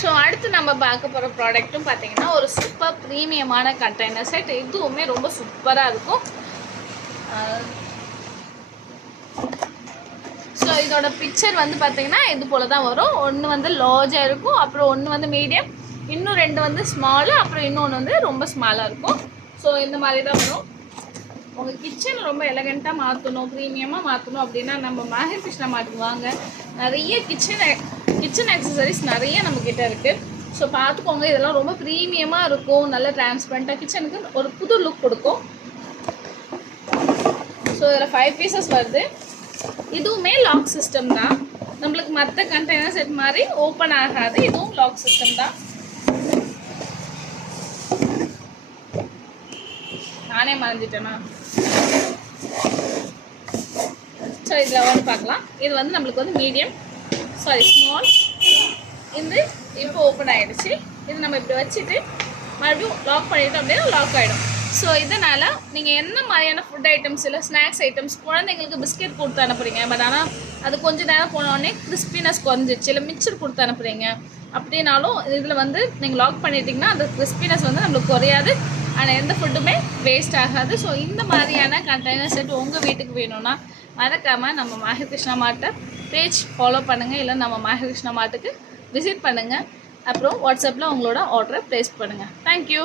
So அடுத்து நம்ம பார்க்க போகிற ப்ராடக்ட்டும் பார்த்தீங்கன்னா ஒரு சூப்பர் ப்ரீமியமான கண்டெய்னர் செட். இதுவுமே ரொம்ப சூப்பராக இருக்கும். ஸோ இதோட பிக்சர் வந்து பார்த்தீங்கன்னா இது போல் தான் வரும். ஒன்று வந்து லார்ஜாக இருக்கும், அப்புறம் ஒன்று வந்து மீடியம், இன்னும் 2 வந்து ஸ்மாலு, அப்புறம் இன்னொன்று வந்து ரொம்ப ஸ்மாலாக இருக்கும். ஸோ இந்த மாதிரி தான் வரும். உங்கள் கிச்சன் ரொம்ப எலகெண்ட்டாக மாற்றணும், ப்ரீமியமாக மாற்றணும் அப்படின்னா நம்ம மாஹிர் கிருஷ்ணா மார்ட்டுக்கு வாங்க. நிறைய கிச்சன் ஆக்சசரிஸ் நிறைய நம்மக்கிட்ட இருக்குது. ஸோ பார்த்துக்கோங்க, இதெல்லாம் ரொம்ப ப்ரீமியமாக இருக்கும். நல்ல டிரான்ஸ்பரண்ட்டாக கிச்சனுக்கு ஒரு புது லுக் கொடுக்கும். ஸோ இதில் 5 பீசஸ் வருது. இதுவுமே லாக் சிஸ்டம் தான். நம்மளுக்கு மற்ற கண்டெய்னர் செட் மாதிரி ஓப்பன் ஆகாது. இதுவும் லாக் சிஸ்டம் தான். நானே மறந்துட்டேனா? ஸோ இதில் வந்து பார்க்கலாம். இது வந்து நம்மளுக்கு வந்து மீடியம், ஸ்மால். இது இப்போ ஓப்பன் ஆகிடுச்சு. இது நம்ம இப்படி வச்சுட்டு மறுபடியும் லாக் பண்ணிட்டோம் அப்படின்னா லாக் ஆகிடும். ஸோ இதனால் நீங்கள் என்ன மாதிரியான ஃபுட் ஐட்டம்ஸ் இல்லை ஸ்நாக்ஸ் ஐட்டம்ஸ், குழந்தைங்களுக்கு பிஸ்கெட் கொடுத்து அனுப்புகிறீங்க, பட் ஆனால் அது கொஞ்சம் நேரம் போனோடனே கிறிஸ்பினஸ் குறைஞ்சிச்சு, இல்லை மிக்சர் கொடுத்து அனுப்புகிறீங்க அப்படின்னாலும் இதில் வந்து நீங்கள் லாக் பண்ணிட்டீங்கன்னா அந்த கிறிஸ்பினஸ் வந்து நம்மளுக்கு குறையாது, ஆனால் எந்த ஃபுட்டுமே வேஸ்ட் ஆகாது. ஸோ இந்த மாதிரியான கண்டெய்னர் செட் உங்கள் வீட்டுக்கு வேணும்னா மறக்காமல் நம்ம மாஹிர் கிருஷ்ணா மார்ட்டை பேஜ் ஃபாலோ பண்ணுங்கள், இல்லை நம்ம மாஹிர் கிருஷ்ணா மார்ட்டுக்கு விசிட் பண்ணுங்கள். அப்புறம் வாட்ஸ்அப்பில் உங்களோட ஆர்டரை ப்ளேஸ் பண்ணுங்கள். தேங்க்யூ.